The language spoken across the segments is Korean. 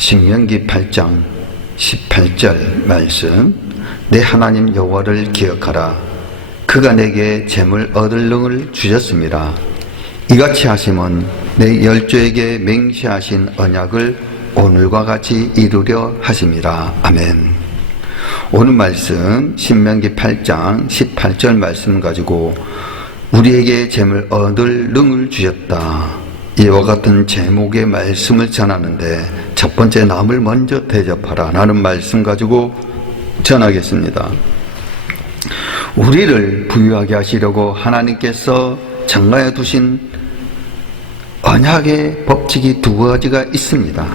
신명기 8장 18절 말씀. 내 하나님 여호와를 기억하라. 그가 내게 재물 얻을 능을 주셨습니다. 이같이 하심은 내 열조에게 맹세하신 언약을 오늘과 같이 이루려 하심이라. 아멘. 오늘 말씀 신명기 8장 18절 말씀 가지고 우리에게 재물 얻을 능을 주셨다, 이와 같은 제목의 말씀을 전하는데, 첫 번째 남을 먼저 대접하라 라는 말씀 가지고 전하겠습니다. 우리를 부유하게 하시려고 하나님께서 정하여 두신 언약의 법칙이 두 가지가 있습니다.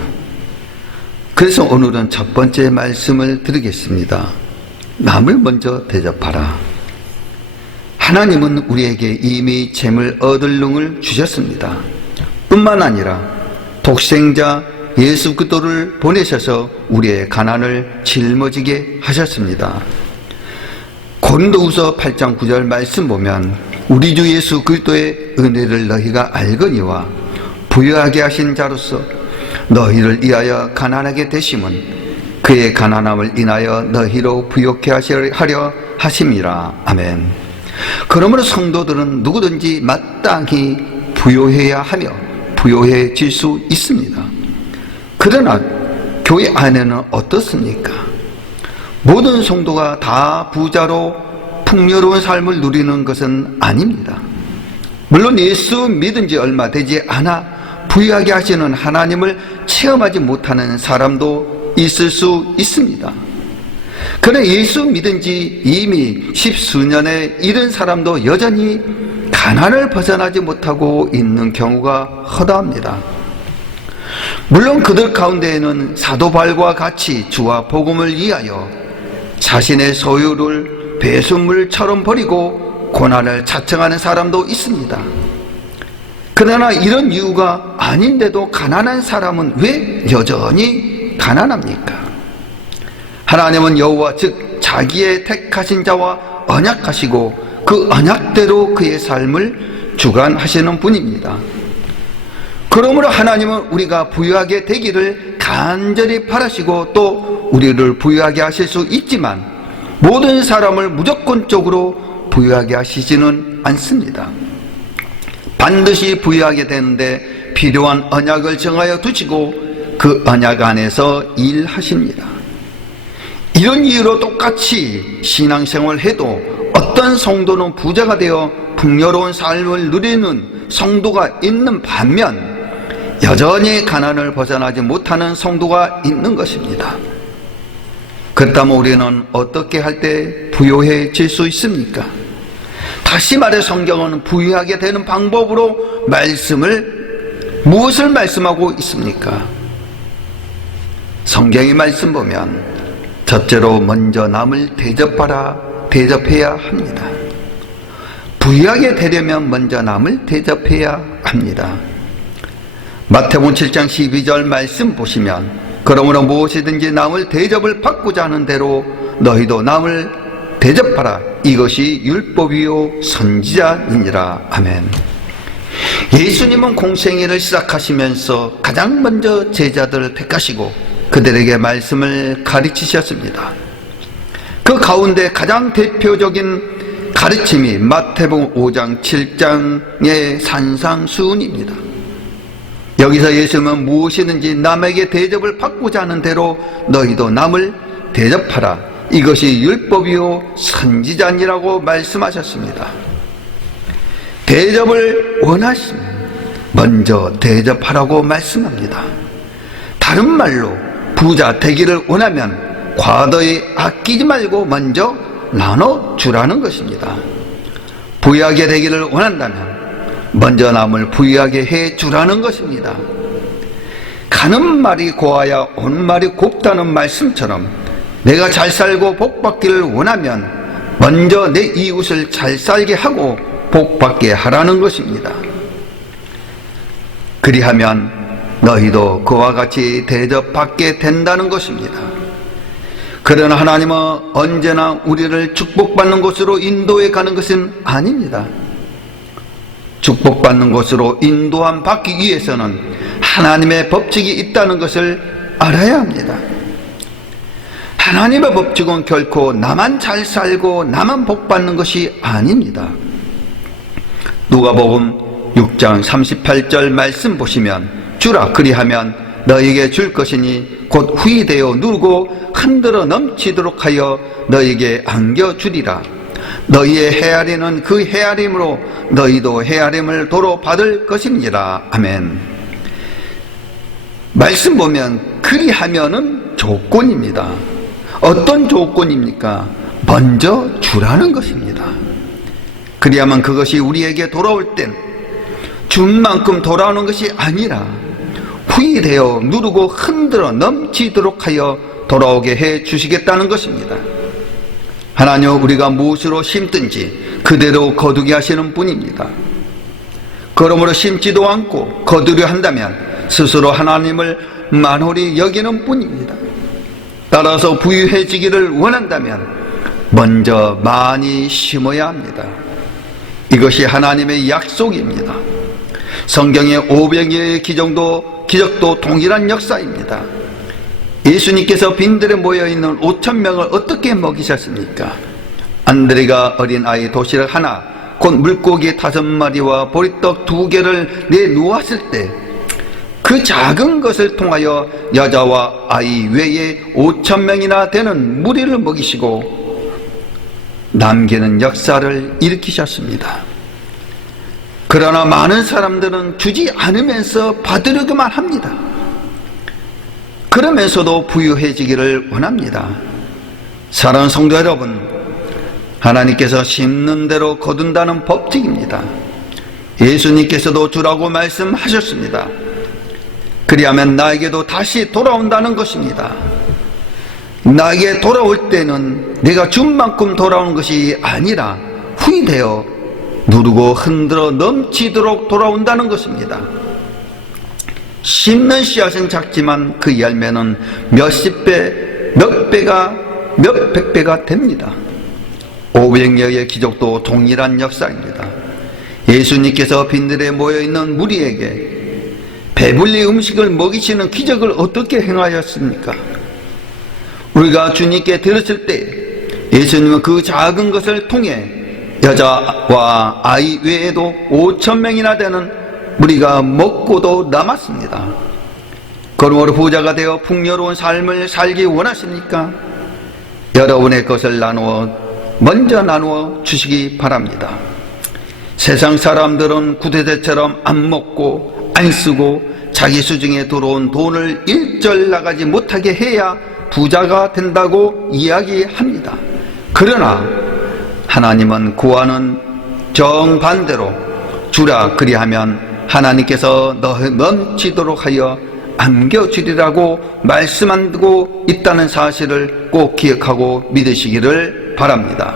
그래서 오늘은 첫 번째 말씀을 드리겠습니다. 남을 먼저 대접하라. 하나님은 우리에게 이미 재물 얻을 능을 주셨습니다. 뿐만 아니라 독생자 예수 그리스도를 보내셔서 우리의 가난을 짊어지게 하셨습니다. 고린도후서 8장 9절 말씀 보면 우리 주 예수 그리스도의 은혜를 너희가 알거니와 부유하게 하신 자로서 너희를 위하여 가난하게 되심은 그의 가난함을 인하여 너희로 부유케 하려 하심이라. 아멘. 그러므로 성도들은 누구든지 마땅히 부유해야 하며 부유해질 수 있습니다. 그러나 교회 안에는 어떻습니까? 모든 성도가 다 부자로 풍요로운 삶을 누리는 것은 아닙니다. 물론 예수 믿은 지 얼마 되지 않아 부유하게 하시는 하나님을 체험하지 못하는 사람도 있을 수 있습니다. 그러나 예수 믿은 지 이미 십수년에 이른 사람도 여전히 가난을 벗어나지 못하고 있는 경우가 허다합니다. 물론 그들 가운데에는 사도 바울과 같이 주와 복음을 위하여 자신의 소유를 배설물처럼 버리고 고난을 자청하는 사람도 있습니다. 그러나 이런 이유가 아닌데도 가난한 사람은 왜 여전히 가난합니까? 하나님은 여호와 즉 자기의 택하신 자와 언약하시고 그 언약대로 그의 삶을 주관하시는 분입니다. 그러므로 하나님은 우리가 부유하게 되기를 간절히 바라시고 또 우리를 부유하게 하실 수 있지만 모든 사람을 무조건적으로 부유하게 하시지는 않습니다. 반드시 부유하게 되는데 필요한 언약을 정하여 두시고 그 언약 안에서 일하십니다. 이런 이유로 똑같이 신앙생활을 해도 어떤 성도는 부자가 되어 풍요로운 삶을 누리는 성도가 있는 반면 여전히 가난을 벗어나지 못하는 성도가 있는 것입니다. 그렇다면 우리는 어떻게 할 때 부유해질 수 있습니까? 다시 말해 성경은 부유하게 되는 방법으로 무엇을 말씀하고 있습니까? 성경의 말씀 보면 첫째로 먼저 남을 대접해야 합니다. 부유하게 되려면 먼저 남을 대접해야 합니다. 마태복음 7장 12절 말씀 보시면 그러므로 무엇이든지 남을 대접을 받고자 하는 대로 너희도 남을 대접하라. 이것이 율법이요 선지자니라. 아멘. 예수님은 공생애를 시작하시면서 가장 먼저 제자들을 택하시고 그들에게 말씀을 가르치셨습니다. 그 가운데 가장 대표적인 가르침이 마태복음 5장 7장의 산상수훈입니다. 여기서 예수님은 무엇이든지 남에게 대접을 받고자 하는 대로 너희도 남을 대접하라. 이것이 율법이요 선지자니라고 말씀하셨습니다. 대접을 원하시면 먼저 대접하라고 말씀합니다. 다른 말로 부자 되기를 원하면 과도히 아끼지 말고 먼저 나눠주라는 것입니다. 부유하게 되기를 원한다면 먼저 남을 부유하게 해주라는 것입니다. 가는 말이 고와야 오는 말이 곱다는 말씀처럼 내가 잘 살고 복받기를 원하면 먼저 내 이웃을 잘 살게 하고 복받게 하라는 것입니다. 그리하면 너희도 그와 같이 대접받게 된다는 것입니다. 그러나 하나님은 언제나 우리를 축복받는 곳으로 인도해 가는 것은 아닙니다. 축복받는 곳으로 인도함 받기 위해서는 하나님의 법칙이 있다는 것을 알아야 합니다. 하나님의 법칙은 결코 나만 잘 살고 나만 복받는 것이 아닙니다. 누가복음 6장 38절 말씀 보시면 주라 그리하면 너에게 줄 것이니 곧 후이되어 누르고 흔들어 넘치도록 하여 너에게 안겨주리라. 너희의 헤아리는 그 헤아림으로 너희도 헤아림을 도로 받을 것입니다. 아멘. 말씀 보면 그리하면은 조건입니다. 어떤 조건입니까? 먼저 주라는 것입니다. 그리야만 그것이 우리에게 돌아올 땐 준 만큼 돌아오는 것이 아니라 후이되어 누르고 흔들어 넘치도록 하여 돌아오게 해 주시겠다는 것입니다. 하나님은 우리가 무엇으로 심든지 그대로 거두게 하시는 분입니다. 그러므로 심지도 않고 거두려 한다면 스스로 하나님을 만홀히 여기는 분입니다. 따라서 부유해지기를 원한다면 먼저 많이 심어야 합니다. 이것이 하나님의 약속입니다. 성경의 500여의 기적도 동일한 역사입니다. 예수님께서 빈들에 모여있는 5,000명을 어떻게 먹이셨습니까? 안드레가 어린아이 도시락 하나 곧 물고기 5마리와 보리떡 2개를 내놓았을 때 그 작은 것을 통하여 여자와 아이 외에 5,000명이나 되는 무리를 먹이시고 남기는 역사를 일으키셨습니다. 그러나 많은 사람들은 주지 않으면서 받으려고만 합니다. 그러면서도 부유해지기를 원합니다. 사랑하는 성도 여러분, 하나님께서 심는 대로 거둔다는 법칙입니다. 예수님께서도 주라고 말씀하셨습니다. 그리하면 나에게도 다시 돌아온다는 것입니다. 나에게 돌아올 때는 내가 준 만큼 돌아오는 것이 아니라 후이되어 누르고 흔들어 넘치도록 돌아온다는 것입니다. 심는 씨앗은 작지만 그 열매는 몇십 배, 몇 배가, 몇백 배가 됩니다. 500여의 기적도 동일한 역사입니다. 예수님께서 빈들에 모여있는 무리에게 배불리 음식을 먹이시는 기적을 어떻게 행하셨습니까? 우리가 주님께 들었을 때 예수님은 그 작은 것을 통해 여자와 아이 외에도 5,000명이나 되는 무리가 먹고도 남았습니다. 그러므로 부자가 되어 풍요로운 삶을 살기 원하십니까? 여러분의 것을 먼저 나누어 주시기 바랍니다. 세상 사람들은 구대대처럼 안 먹고 안 쓰고 자기 수중에 들어온 돈을 일절 나가지 못하게 해야 부자가 된다고 이야기합니다. 그러나 하나님은 구하는 정반대로 주라 그리하면 하나님께서 넘치도록 하여 안겨주리라고 말씀하고 있다는 사실을 꼭 기억하고 믿으시기를 바랍니다.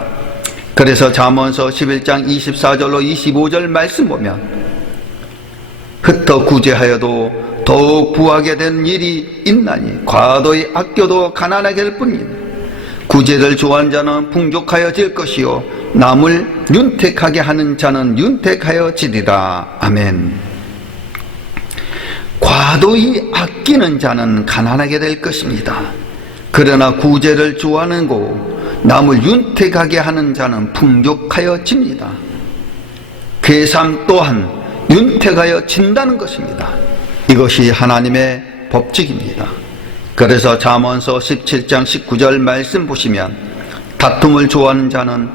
그래서 잠언서 11장 24절로 25절 말씀 보면 흩어 구제하여도 더욱 부하게 된 일이 있나니 과도히 아껴도 가난하게 될 뿐이니 구제를 좋아하는 자는 풍족하여질 것이요 남을 윤택하게 하는 자는 윤택하여지리라. 아멘. 과도히 아끼는 자는 가난하게 될 것입니다. 그러나 구제를 좋아하는 고 남을 윤택하게 하는 자는 풍족하여집니다. 그의 삶 또한 윤택하여 진다는 것입니다. 이것이 하나님의 법칙입니다. 그래서 잠언서 17장 19절 말씀 보시면 다툼을 좋아하는 자는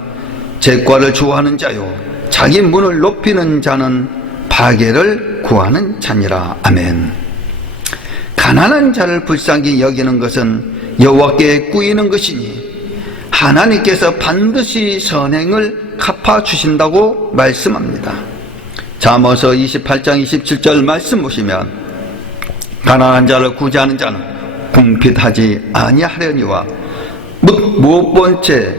재과를 좋아하는 자요 자기 문을 높이는 자는 파괴를 구하는 자니라. 아멘. 가난한 자를 불쌍히 여기는 것은 여호와께 꾸이는 것이니 하나님께서 반드시 선행을 갚아주신다고 말씀합니다. 잠언서 28장 27절 말씀 보시면 가난한 자를 구제하는 자는 궁핍하지 아니하려니와 무엇본체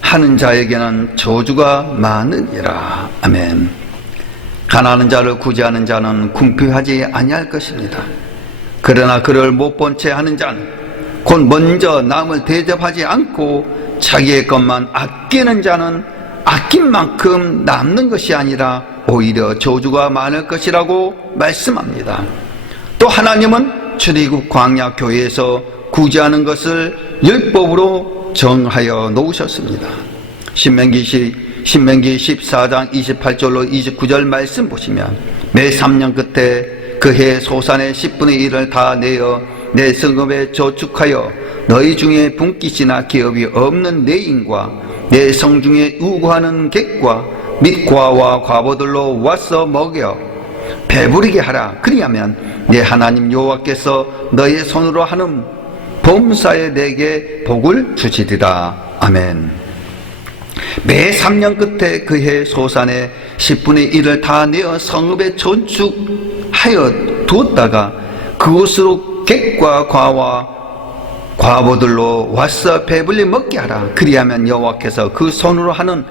하는 자에게는 저주가 많으니라. 아멘. 가난한 자를 구제하는 자는 궁핍하지 아니할 것입니다. 그러나 그를 못 본 채 하는 자는 곧 먼저 남을 대접하지 않고 자기의 것만 아끼는 자는 아낀 만큼 남는 것이 아니라 오히려 저주가 많을 것이라고 말씀합니다. 또 하나님은 출애굽 광야 교회에서 구제하는 것을 율법으로 정하여 놓으셨습니다. 신명기 14장 28절로 29절 말씀 보시면 매 3년 끝에 그 해 소산의 10분의 1을 다 내어 내 성읍에 저축하여 너희 중에 분깃이나 기업이 없는 내인과 내 성중에 우고하는 객과 및 과와 과부들로 와서 먹여 배부르게 하라. 그리하면 내 하나님 여호와께서 너의 손으로 하는 범사에 내게 복을 주시리라. 아멘. 매 3년 끝에 그 해 소산의 10분의 1을 다 내어 성읍에 저축하여 두었다가 그곳으로 객과 과와 과부들로 와서 배불리 먹게 하라. 그리하면 여호와께서 그 손으로 하는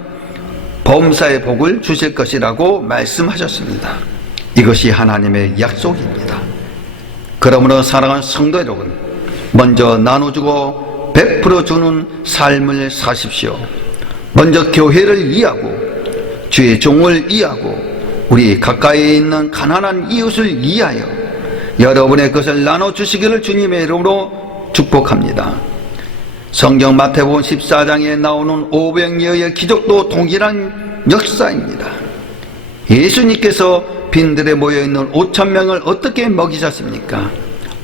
범사의 복을 주실 것이라고 말씀하셨습니다. 이것이 하나님의 약속입니다. 그러므로 사랑하는 성도 여러분, 먼저 나눠주고 베풀어주는 삶을 사십시오. 먼저 교회를 이해하고 주의 종을 이해하고 우리 가까이에 있는 가난한 이웃을 이해하여 여러분의 것을 나눠주시기를 주님의 이름으로 축복합니다. 성경 마태복음 14장에 나오는 500여의 기적도 동일한 역사입니다. 예수님께서 빈들에 모여있는 5,000명을 어떻게 먹이셨습니까?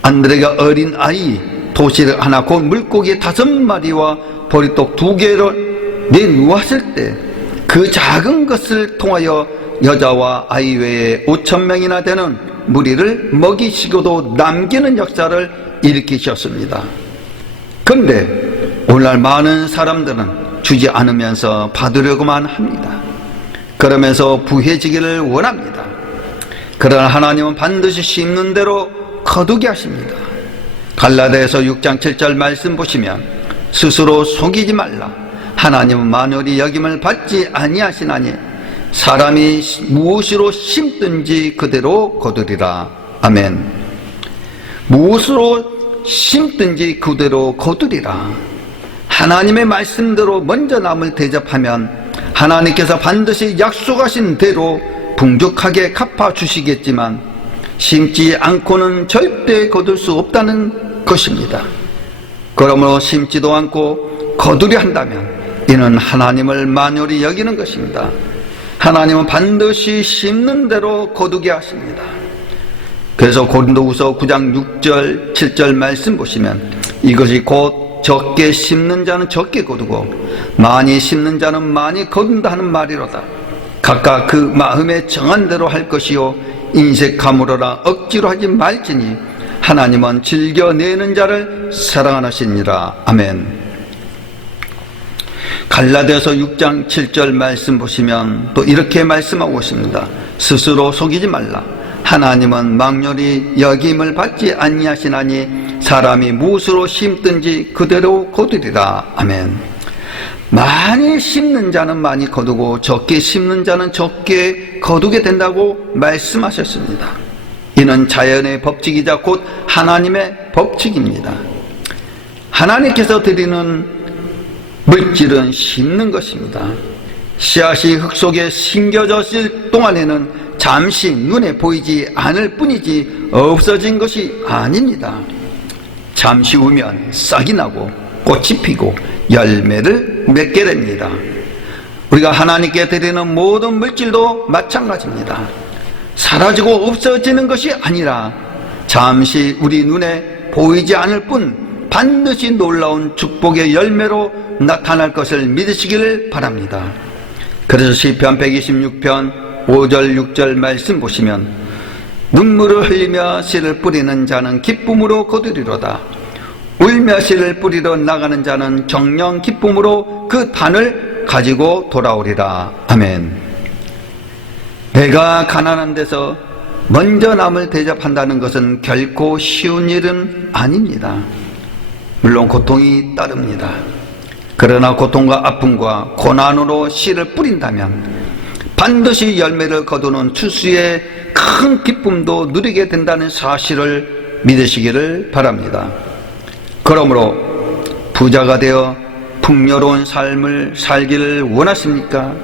안드레가 어린 아이 도시락 하나 곧 물고기 5마리와 보리떡 2개를 내놓았을 때 그 작은 것을 통하여 여자와 아이 외에 5,000명이나 되는 무리를 먹이시고도 남기는 역사를 일으키셨습니다. 그런데 오늘날 많은 사람들은 주지 않으면서 받으려고만 합니다. 그러면서 부해지기를 원합니다. 그러나 하나님은 반드시 심는 대로 거두게 하십니다. 갈라디아서 6장 7절 말씀 보시면 스스로 속이지 말라. 하나님은 만월이 여김을 받지 아니하시나니 사람이 무엇으로 심든지 그대로 거두리라. 아멘. 무엇으로 심든지 그대로 거두리라. 하나님의 말씀대로 먼저 남을 대접하면 하나님께서 반드시 약속하신 대로 풍족하게 갚아주시겠지만 심지 않고는 절대 거둘 수 없다는 것입니다. 그러므로 심지도 않고 거두려 한다면 이는 하나님을 만연히 여기는 것입니다. 하나님은 반드시 심는 대로 거두게 하십니다. 그래서 고린도후서 9장 6절 7절 말씀 보시면 이것이 곧 적게 심는 자는 적게 거두고 많이 심는 자는 많이 거둔다 하는 말이로다. 각각 그 마음에 정한 대로 할 것이요 인색함으로라 억지로 하지 말지니 하나님은 즐겨내는 자를 사랑하시니라. 아멘. 갈라디아서 6장 7절 말씀 보시면 또 이렇게 말씀하고 있습니다. 스스로 속이지 말라. 하나님은 망렬히 여김을 받지 아니하시나니 사람이 무엇으로 심든지 그대로 거두리라. 아멘. 많이 심는 자는 많이 거두고 적게 심는 자는 적게 거두게 된다고 말씀하셨습니다. 이는 자연의 법칙이자 곧 하나님의 법칙입니다. 하나님께서 드리는 물질은 심는 것입니다. 씨앗이 흙 속에 심겨졌을 동안에는 잠시 눈에 보이지 않을 뿐이지 없어진 것이 아닙니다. 잠시 후면 싹이 나고 꽃이 피고 열매를 맺게 됩니다. 우리가 하나님께 드리는 모든 물질도 마찬가지입니다. 사라지고 없어지는 것이 아니라 잠시 우리 눈에 보이지 않을 뿐 반드시 놀라운 축복의 열매로 나타날 것을 믿으시기를 바랍니다. 그래서 시편 126편 5절 6절 말씀 보시면 눈물을 흘리며 씨를 뿌리는 자는 기쁨으로 거두리로다. 울며 씨를 뿌리러 나가는 자는 정령 기쁨으로 그 단을 가지고 돌아오리라. 아멘. 내가 가난한 데서 먼저 남을 대접한다는 것은 결코 쉬운 일은 아닙니다. 물론 고통이 따릅니다. 그러나 고통과 아픔과 고난으로 씨를 뿌린다면 반드시 열매를 거두는 추수의 큰 기쁨도 누리게 된다는 사실을 믿으시기를 바랍니다. 그러므로 부자가 되어 풍요로운 삶을 살기를 원하십니까?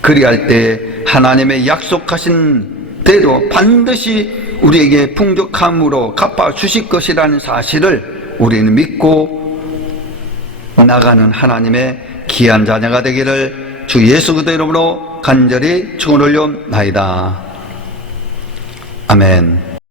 그리할 때 하나님의 약속하신 대로 반드시 우리에게 풍족함으로 갚아주실 것이라는 사실을 우리는 믿고 나가는 하나님의 귀한 자녀가 되기를 주 예수 그리스도 이름으로 간절히 축원을 올려옵나이다. 아멘.